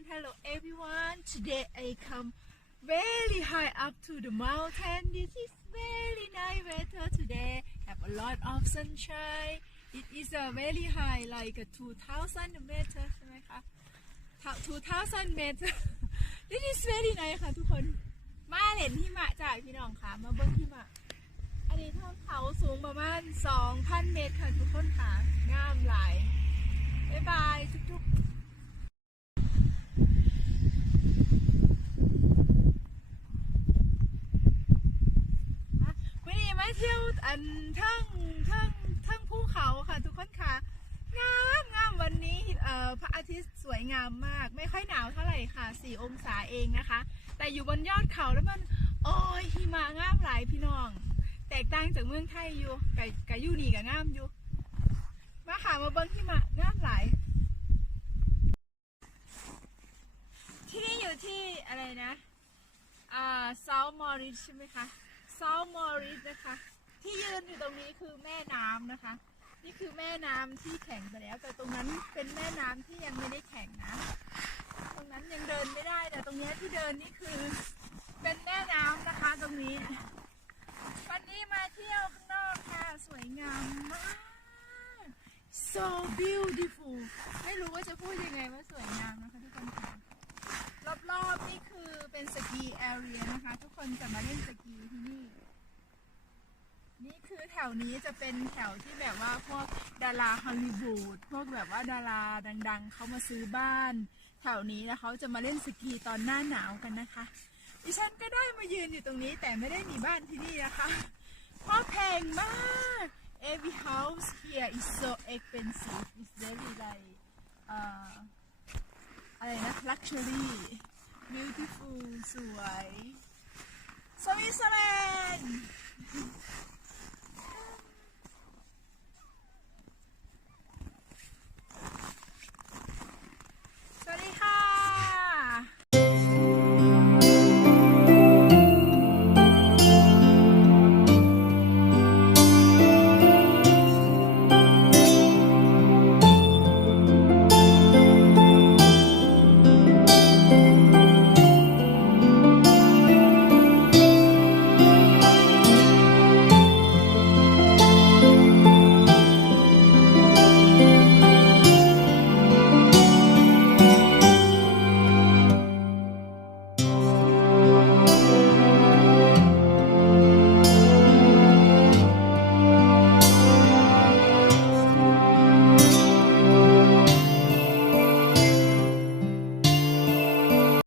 everyone hello everyone today I come very high up to the mountain this is very nice weather today have a lot of sunshine it is a very high like a 2000 meter ใช่ไหมคะ 2,000 meter this is very nice ค่ะทุกคน มาเห็นหิมะจากพี่น้องค่ะ มาเบิ้งหิมะอันนี้ท่องเขาสูงประมาณ 2,000 เมตรค่ะทุกคนค่ะ งามหลาย บ๊ายบายทุกๆนะวันนี้มา เที่ยวอันทั้งทั้งทั้งภูเขาค่ะทุกคนค่ะงามงามวันนี้เอ่อพระอาทิตย์สวยงามมาก ไม่ค่อยหนาวเท่าไหร่ค่ะ4องศาเองนะคะ แต่อยู่บนยอดเขาแล้วมันโอ้ยหิมะงามหลายพี่น้อง แตกต่างจากเมืองไทยอยู่ไกับกับยูนี่กับงามอยู่มาค่ะมาเบิ้งหิมะงามหลายที่นี่อยู่ที่อะไรนะอ่าซาท์มอริสใช่ไหมคะ ซาท์มอริสนะคะ ที่ยืนอยู่ตรงนี้คือแม่น้ำนะคะ นี่คือแม่น้ำที่แข็งไปแล้ว แต่ตรงนั้นเป็นแม่น้ำที่ยังไม่ได้แข็งนะ ตรงนั้นยังเดินไม่ได้แต่ตรงนี้ที่เดินนี่คือ เป็นแม่น้ำนะคะ ตรงนี้ วันนี้มาเที่ยวข้างนอกค่ะสวยงามมาก so beautiful ไม่รู้ว่าจะพูดยังไงว่าสวยงามนะคะทุกคนค่ะรอบๆนี่คือเป็นสกีแอเรียนะคะ ทุกคนจะมาเล่นสกี ถวนี้จะเป็นแถวที่แบบว่าพวกดาราฮอลลีวูดพวกแบบว่าดาราดัง ๆเขามาซื้อบ้าน แถวนี้นะเขาจะมาเล่นสกีตอนหน้าหนาวกันนะคะ ดิฉันก็ได้มายืนอยู่ตรงนี้แต่ไม่ได้มีบ้านที่นี่นะคะ เพราะแพงมาก every house here is so expensive it's very like เอ่อะไรนะ luxury beautiful สวยสวิตเซอร์แลน